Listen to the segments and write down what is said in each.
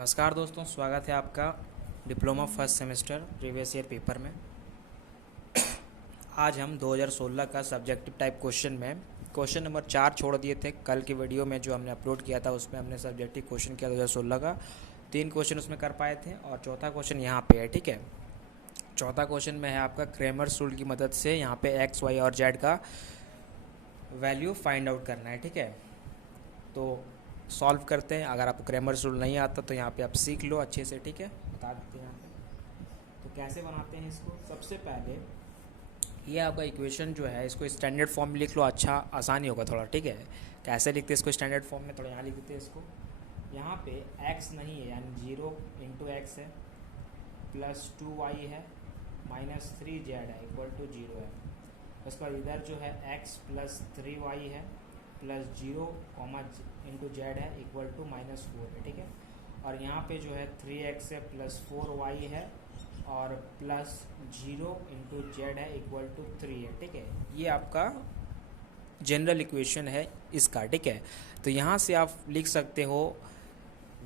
नमस्कार दोस्तों, स्वागत है आपका diploma first semester previous year paper में। आज हम 2016 का सब्जेक्टिव टाइप क्वेश्चन में क्वेश्चन नंबर 4 छोड़ दिए थे। कल की वीडियो में जो हमने अपलोड किया था उसमें हमने सब्जेक्टिव क्वेश्चन किया 2016 का 3 क्वेश्चन उसमें कर पाए थे और चौथा क्वेश्चन यहाँ पे है। ठीक है, चौथा क्वेश्चन में है आपका क्रेमर्स रूल की मदद से यहाँ पे एक्स वाई और जेड का वैल्यू फाइंड आउट करना है। ठीक है, तो सॉल्व करते हैं। अगर आपको क्रेमर्स रूल नहीं आता तो यहाँ पे आप सीख लो अच्छे से। ठीक है, बता देते हैं यहाँ पे तो कैसे बनाते हैं इसको। सबसे पहले ये आपका इक्वेशन जो है इसको स्टैंडर्ड फॉर्म में लिख लो, अच्छा आसानी होगा थोड़ा। ठीक है, कैसे लिखते हैं इसको स्टैंडर्ड फॉर्म में, थोड़ा यहाँ लिख देते हैं इसको। यहाँ पे x नहीं है यानी 0 इंटू एक्स है, प्लस 2y है, माइनस 3z है, इक्वल टू 0 है। उसके बाद इधर जो है x प्लस 3y है, प्लस 0 कॉमा इंटू जेड है, इक्वल टू माइनस 4 है। ठीक है, और यहाँ पे जो है 3x है, प्लस 4y है, और प्लस 0 इंटू जेड है, इक्वल टू 3 है। ठीक है, ये आपका जनरल इक्वेशन है इसका। ठीक है, तो यहाँ से आप लिख सकते हो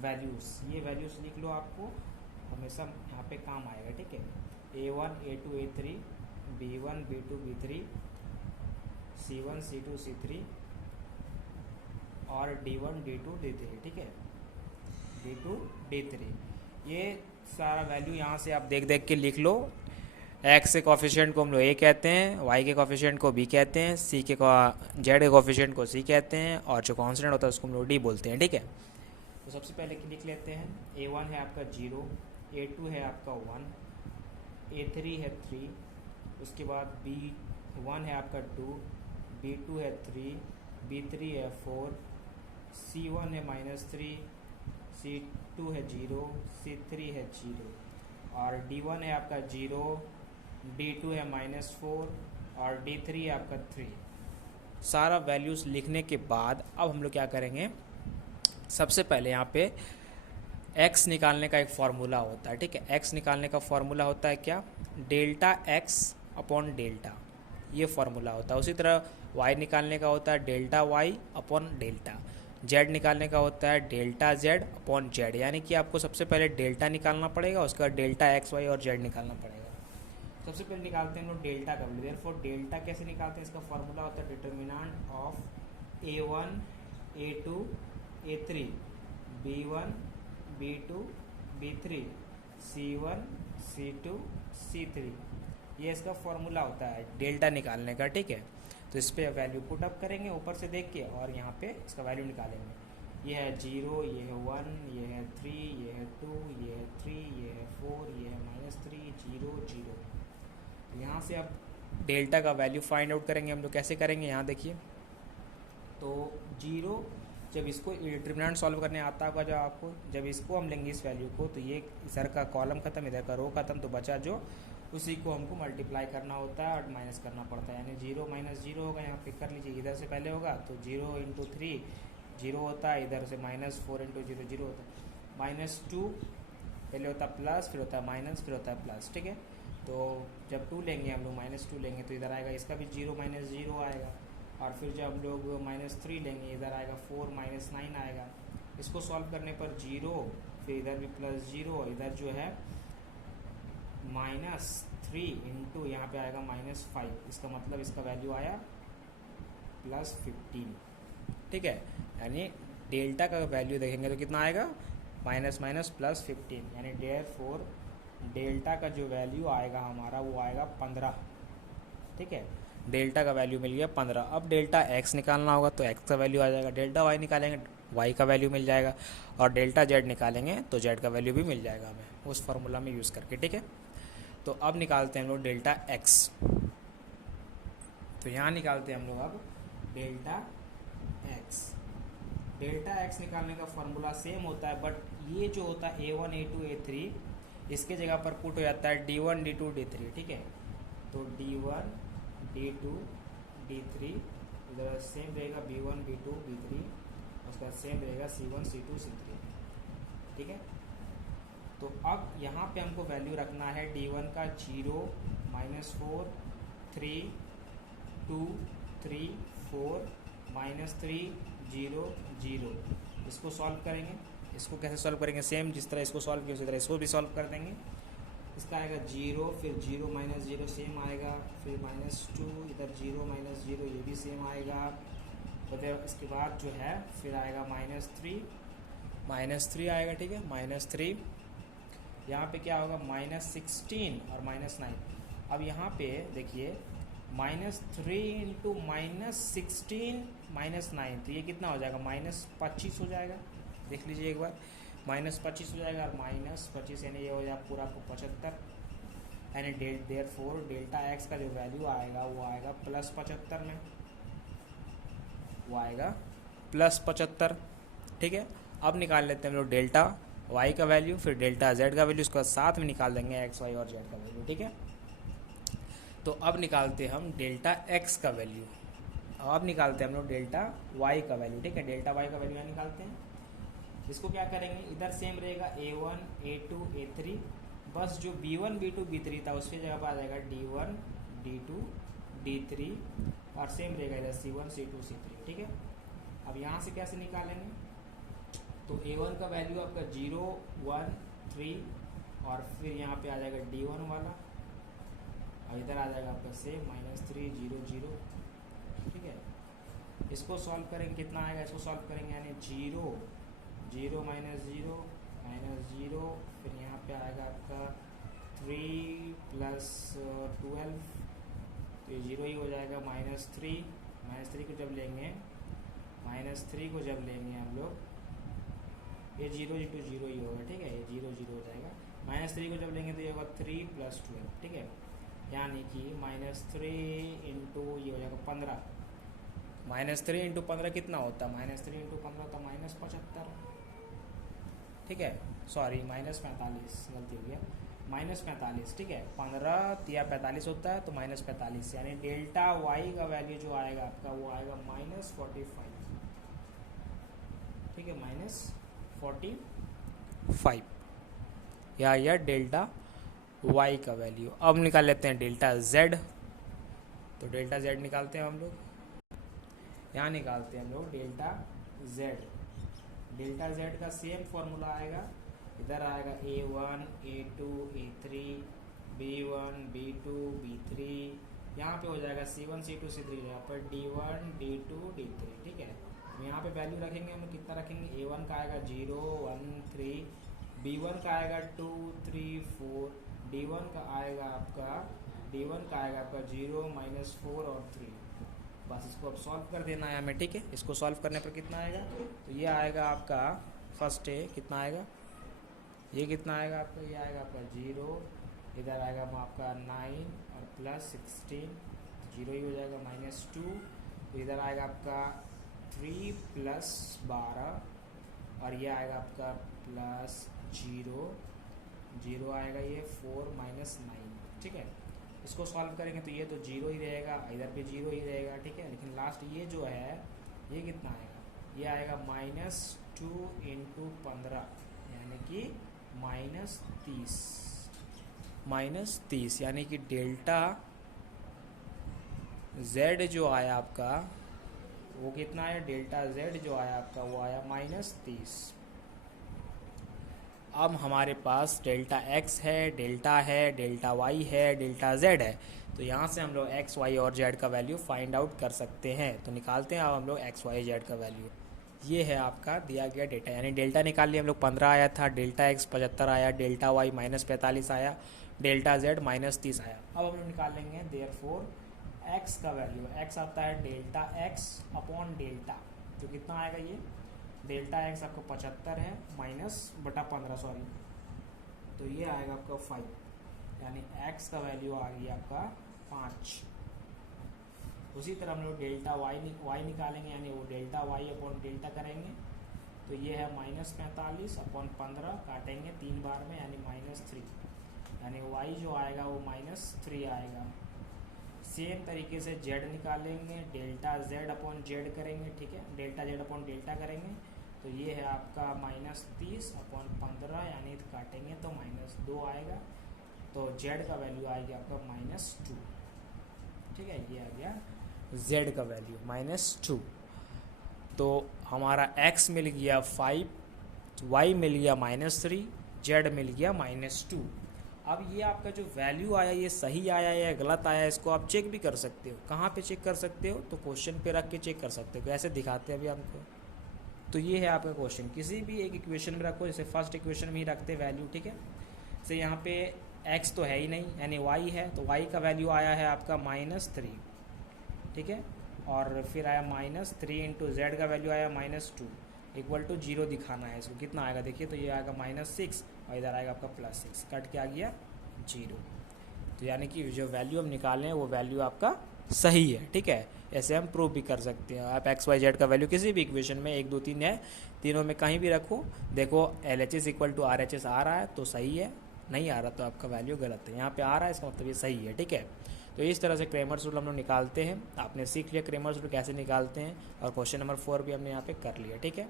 वैल्यूज़, ये वैल्यूज़ लिख लो, आपको हमेशा यहाँ पे काम आएगा। ठीक है, a1 a2 a3 b1 b2 b3 c1 c2 c3 और d1 d2 d3। ठीक है, d2 d3 ये सारा वैल्यू यहाँ से आप देख देख के लिख लो। x के कोफिशिएंट को हम लोग a कहते हैं, y के कोफिशिएंट को b कहते हैं, z के कोफिशिएंट को c कहते हैं, और जो कॉन्स्टेंट होता है उसको हम लोग d बोलते हैं। ठीक है, तो सबसे पहले लिख लेते हैं। a1 है आपका 0, a2 है आपका 1, a3 है 3, उसके बाद b1 है आपका 2, b2 है 3, b3 है 4, c1 है -3, c2 है 0, c3 है 0, और d1 है आपका 0, d2 है -4 और d3 है आपका 3। सारा वैल्यूज़ लिखने के बाद अब हम लोग क्या करेंगे, सबसे पहले यहाँ पे x निकालने का एक फार्मूला होता है। ठीक है, x निकालने का फार्मूला होता है क्या, डेल्टा x अपॉन डेल्टा, ये फार्मूला होता है। उसी तरह y निकालने का होता है delta y upon delta, z निकालने का होता है डेल्टा z अपॉन z। यानी कि आपको सबसे पहले डेल्टा निकालना पड़ेगा, उसके बाद डेल्टा x y और z निकालना पड़ेगा। सबसे पहले निकालते हैं हम लोग डेल्टा का वैल्यू। देयरफॉर डेल्टा कैसे निकालते हैं, इसका फार्मूला होता है determinant of a1 a2 a3 b1 b2 b3 c1 c2 c3, ये इसका फॉर्मूला होता है डेल्टा निकालने का। ठीक है, तो इस पर वैल्यू पुट अप करेंगे ऊपर से देख के और यहाँ पे इसका वैल्यू निकालेंगे। ये है 0, ये है 1, ये है 3, ये है 2, ये है 3, ये है 4, ये है -3 0 0। यहाँ से अब डेल्टा का वैल्यू फाइंड आउट करेंगे हम लोग। कैसे करेंगे, यहाँ देखिए। तो 0, जब इसको डिटरमिनेंट सॉल्व करने आता होगा जब आपको, जब इसको हम लेंगे इस वैल्यू को, तो ये इधर का कॉलम खत्म, इधर का रो खत्म, तो बचा जो उसी को हमको मल्टीप्लाई करना होता है और माइनस करना पड़ता है। यानी 0 -0 होगा, यहाँ पे कर लीजिए, इधर से पहले होगा तो 0 इंटू 3 0 होता है, इधर से -4 इंटू 0 0 होता है, -2 पहले होता है प्लस, फिर होता है माइनस, फिर होता है प्लस। ठीक है, तो जब 2 लेंगे हम लोग, -2 लेंगे तो इधर आएगा, इसका भी 0 -0 आएगा, और फिर जब हम लोग -3 लेंगे इधर आएगा 4 -9 आएगा। इसको सॉल्व करने पर 0, फिर इधर भी +0, इधर जो है -3 इंटू यहाँ पे आएगा -5, इसका मतलब इसका वैल्यू आया +15। ठीक है, यानी डेल्टा का वैल्यू देखेंगे तो कितना आएगा, माइनस माइनस +15, यानी देयरफॉर डेल्टा का जो वैल्यू आएगा हमारा वो आएगा 15। ठीक है, डेल्टा का वैल्यू मिल गया 15। अब डेल्टा x निकालना होगा तो x का वैल्यू आ जाएगा, डेल्टा y निकालेंगे y का वैल्यू मिल जाएगा, और डेल्टा z निकालेंगे तो z का वैल्यू भी मिल जाएगा हमें उस फार्मूला में यूज़ करके। ठीक है, तो अब निकालते हैं हम लोग डेल्टा x। तो यहाँ निकालते हैं हम लोग अब डेल्टा x। डेल्टा x निकालने का फार्मूला सेम होता है, बट ये जो होता है a1 a2 a3, इसके जगह पर पुट हो जाता है d1 d2 d3। ठीक है, तो d1 d2 d3 इधर सेम रहेगा, b1 b2 b3, उसका सेम रहेगा c1 c2 c3। ठीक है, तो अब यहाँ पे हमको वैल्यू रखना है d1 का 0 -4 3 2 3 4 -3 0 0। इसको सॉल्व करेंगे इसको कैसे सॉल्व करेंगे, सेम जिस तरह इसको सॉल्व किया उसी तरह इसको भी सॉल्व कर देंगे। इसका आएगा 0, फिर 0 माइनस 0 सेम आएगा, फिर -2, इधर 0 माइनस 0 ये भी सेम आएगा। तो फिर इसके बाद जो है फिर आएगा -3 आएगा, ठीक है, -3। यहाँ पे क्या होगा, -16 और -9। अब यहाँ पे देखिए -3 इंटू -16 -9, तो ये कितना हो जाएगा, -25 हो जाएगा। देख लीजिए एक बार, -25 हो जाएगा और -25 यानी ये हो जाएगा पूरा 75, यानी देयरफॉर डेल्टा एक्स का जो वैल्यू आएगा वो आएगा +75 में, वो आएगा +75, ठीक है। अब निकाल लेते हैं हम लोग डेल्टा वाई का वैल्यू, फिर डेल्टा जेड का वैल्यू, उसके बाद साथ में निकाल देंगे एक्स वाई और जेड का वैल्यू, ठीक है। तो अब निकालते हैं हम डेल्टा एक्स का वैल्यू, अब निकालते हैं हम लोग डेल्टा वाई का वैल्यू, ठीक है। डेल्टा वाई का वैल्यू यहाँ निकालते हैं। इसको क्या करेंगे, इधर सेम रहेगा A1 A2 A3, बस जो B1 B2 B3 था उसकी जगह पर आ जाएगा D1 D2 D3, और सेम रहेगा इधर C1 C2 C3, ठीक है। अब यहाँ से कैसे निकालेंगे, तो A1 का वैल्यू आपका 0 1 3, और फिर यहाँ पे आ जाएगा D1 वाला, और इधर आ जाएगा आपका सेम -3 0 0, ठीक है। इसको सॉल्व करेंगे, कितना आएगा, इसको सॉल्व करेंगे यानी 0 0 -0, फिर यहाँ पे आएगा आपका 3 + 12, तो ये 0 ही हो जाएगा, -3 को जब लेंगे, -3 को जब लेंगे हम लोग, ये 0 × 0 ही होगा, ठीक है, ये 0 0 हो जाएगा। -3 को जब लेंगे तो ये होगा 3 + 12, ठीक है, यानी कि -3 इंटू ये हो जाएगा 15, -3 इंटू 15 कितना होता है, -3 इंटू 15 तो -75, ठीक है, सॉरी -45, गलती हो गया, -45, ठीक है। 15 या 45 होता है तो -45, यानी डेल्टा वाई का वैल्यू जो आएगा आपका वो आएगा -45, ठीक है, -45 या डेल्टा वाई का वैल्यू। अब निकाल लेते हैं डेल्टा जेड, तो डेल्टा जेड निकालते हैं हम लोग, यहाँ निकालते हैं हम लोग डेल्टा जेड। डेल्टा जेड का सेम फॉर्मूला आएगा, इधर आएगा A1 A2 A3 B1 B2 B3, यहाँ पे हो जाएगा C1 C2 C3, यहाँ पर D1 D2 D3, ठीक है। यहाँ पे वैल्यू रखेंगे हम कितना रखेंगे, A1 का आएगा 0 1 3, B1 का आएगा 2 3 4, D1 का आएगा आपका 0 -4 और 3। बस इसको अब सॉल्व कर देना है हमें, ठीक है। इसको सॉल्व करने पर कितना आएगा, तो ये आएगा आपका फर्स्ट है, कितना आएगा, ये कितना आएगा आपका, ये आएगा आपका 0, इधर आएगा आपका 9 और +16, 0 ही हो जाएगा, -2, तो इधर आएगा आपका 3 + 12, और ये आएगा आपका +0 0 आएगा, ये 4 - 9, ठीक है। इसको सॉल्व करेंगे तो ये तो 0 ही रहेगा, इधर भी 0 ही रहेगा, ठीक है। लेकिन लास्ट ये जो है ये कितना आएगा, ये आएगा -2 इंटू 15, यानी कि -30, यानी कि डेल्टा जेड जो आया आपका वो कितना आया, डेल्टा जेड जो आया आपका वो आया -30। अब हमारे पास डेल्टा एक्स है, डेल्टा वाई है, डेल्टा जेड है, तो यहाँ से हम लोग एक्स वाई और जेड का वैल्यू फाइंड आउट कर सकते हैं। तो निकालते हैं अब हम लोग एक्स वाई जेड का वैल्यू। ये है आपका दिया गया डेटा, यानी डेल्टा निकाल लिया हम लोग, 15 आया था, डेल्टा एक्स 75 आया, डेल्टा वाई -45 आया, डेल्टा जेड -30 आया। अब हम लोग निकालेंगे देयरफॉर एक्स का वैल्यू, एक्स आता है डेल्टा एक्स अपॉन डेल्टा, तो कितना आएगा, ये डेल्टा एक्स आपका 75 है -/15 सॉरी, तो ये आएगा आपका 5, यानी एक्स का वैल्यू आ गया आपका 5। उसी तरह हम लोग डेल्टा वाई निकालेंगे, यानी वो डेल्टा वाई अपॉन डेल्टा करेंगे, तो ये है -45 अपॉन 15, काटेंगे 3 बार में, यानी -3, यानी वाई जो आएगा वो -3 आएगा। सेम तरीके से जेड निकालेंगे, डेल्टा जेड अपॉन जेड करेंगे, ठीक है, डेल्टा जेड अपॉन डेल्टा करेंगे, तो ये है आपका -30 अपॉन 15, यानी काटेंगे तो -2 आएगा, तो जेड का वैल्यू आएगा आपका -2, ठीक है, ये आ गया जेड का वैल्यू -2। तो हमारा एक्स मिल गया 5, y मिल गया -3, z मिल गया -2। अब ये आपका जो वैल्यू आया ये सही आया या गलत आया, इसको आप चेक भी कर सकते हो। कहाँ पे चेक कर सकते हो? तो क्वेश्चन पे रख के चेक कर सकते हो। ऐसे दिखाते हैं अभी आपको। तो ये है आपका क्वेश्चन, किसी भी एक इक्वेशन में रखो, जैसे फर्स्ट इक्वेशन में ही रखते वैल्यू, ठीक है। जैसे यहाँ पे x तो है ही नहीं, यानी y है, तो y का वैल्यू आया है आपका -3, ठीक है। और फिर आया -3 इंटू जेड का वैल्यू आया -2 इक्वल टू 0 दिखाना है इसको। कितना आएगा देखिए, तो ये आएगा -6 और इधर आएगा आपका +6, कट के आ गया 0। तो यानी कि जो वैल्यू हम निकालें वो वैल्यू आपका सही है, ठीक है। ऐसे हम प्रूव भी कर सकते हैं। आप एक्स वाई जेड का वैल्यू किसी भी इक्वेशन में 1 2 3 है, तीनों में कहीं भी रखो, देखो LHS इक्वल टू RHS आ रहा है तो सही है, नहीं आ रहा तो आपका वैल्यू गलत है। यहाँ पे आ रहा है इसका मतलब ये सही है, ठीक है। तो इस तरह से क्रेमर्स रूल हम लोग निकालते हैं। आपने सीख लिया क्रेमर्स रूल कैसे निकालते हैं, और क्वेश्चन नंबर 4 भी हमने यहाँ पे कर लिया, ठीक है।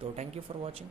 तो थैंक यू फॉर वॉचिंग।